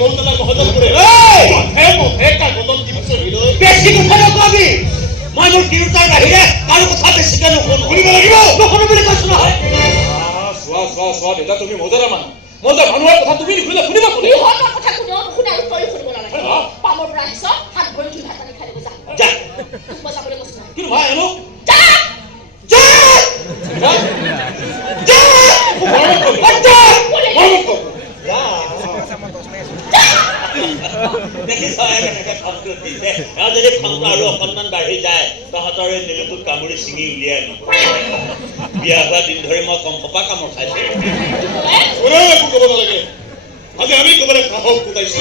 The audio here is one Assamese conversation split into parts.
বহুতটা মহজত কৰে কাগজত দিব চলিলৈ বেছি কথা নকবি মই মোৰ তিৰোতাৰ বাহিৰে কাৰো কথা বেছিকে নুশুনো শুনিব লাগিব নুশুনো বুলি কৈছো নহয় চোৱা দেউতা তুমি মজাৰা মানুহ মজা মানুহৰ কথা তুমি নুশুনিলে শুনিব কোনে ইহঁতৰ কথা কোনেও নুশুনে আৰু তই শুনিব নালাগে পামৰ পৰা আহিছ হাত ভৰি ধুই ভাত পানী খাই দিব যা যা মই যাবলৈ কৈছো নহয় কিন্তু ভাই হেনো যা যা যা দেখিছ কেনেকে খংটো দিছে আৰু যদি খংটো আৰু অকণমান বাঢ়ি যায় তহঁতৰ এই নেলুটোক কামুৰি ছিঙি উলিয়াই আনিব বিয়া হোৱা দিন ধৰি মই কম সোপা কামোৰ খাইছো একো ক'ব নালাগে আজি আমি ক'বলৈ সাহস গোটাইছো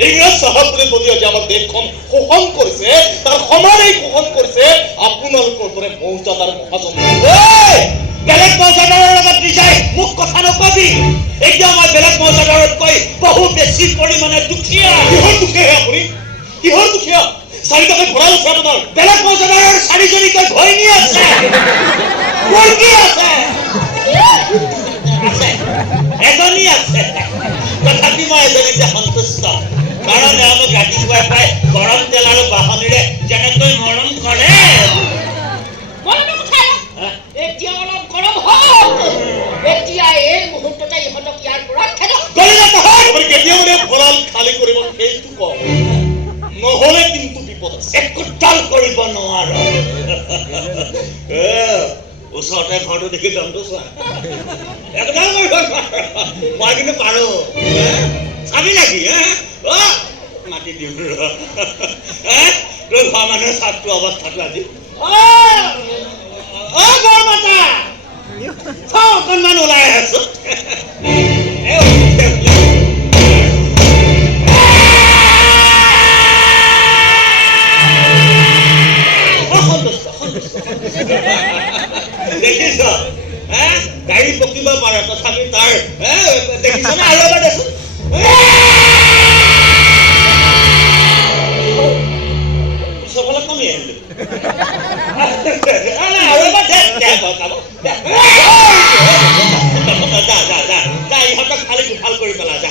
ইংৰাজ চাহাবুৰে যদি আজি আমাৰ দেশখন শোষণ কৰিছে তাৰ সমান এই শোষণ কৰিছে আপোনালোকৰ দৰে মৌজাদাৰ মহাজন বেলেগ মৌজাদাৰৰ লগত নিজাই মোক কথা নকবি এতিয়া মই বেলেগ মৌজাদাৰতকৈ বহু বেছি পৰিমাণে দুখীয়া কিহৰ দুখীয়া আপুনি কিহৰ দুখীয়া চাৰিটাকৈ ভঁৰাল আছে আপোনাৰ বেলেগ মৌজাদাৰৰ চাৰিজনীকৈ ঘৈণী আছে মুৰ্গী আছে এজনী আছে তথাপি মই এজনীতে সন্তুষ্ট কাৰণ এওঁলোক ৰাতিপুৱাই প্ৰায় গৰম তেল আৰু বাহনীৰে যেনেকৈ মৰম কৰে এতিয়া অলপ গৰম হওক এতিয়া এই মুহূৰ্ততে ইহঁতক ইয়াৰ পৰা খেদক কেতিয়া মানে ভঁৰাল খালী কৰিব সেইটো কওক নহ'লে কিন্তু বিপদ আছে একোটাল কৰিব নোৱাৰ ওচৰতে ঘৰটো দেখি দমটো চোৱা একোটাল কৰিব মই কিন্তু পাৰো চাবি নেকি মাতি দিম তোৰ ঘৰ মানুহৰ চাপটো অৱস্থাটো আজি গৰমাতা অকণমান ওলাই আছো দেখিছ গাড়ী পকিব পাৰে তথাপি তাৰ দেখিছনে আৰু এবাৰ দেচোন পিছৰফালে কমি আহিলো আৰু এবাৰ যা ইহঁতক খালি দুফাল কৰি পেলা যা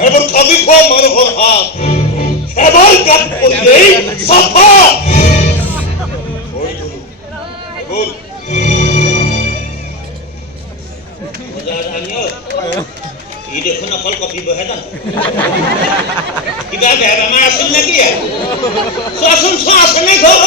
এবাৰ খালি খোয়া মানুহৰ হাত এবাৰ গাত পড়লেই সাফা ই দেখোন অকল কপিবহে জানো কিবা বেয়া বেমাৰ আছিল নেকি চোৱাচোন চোৱা আছে নে ঘৰ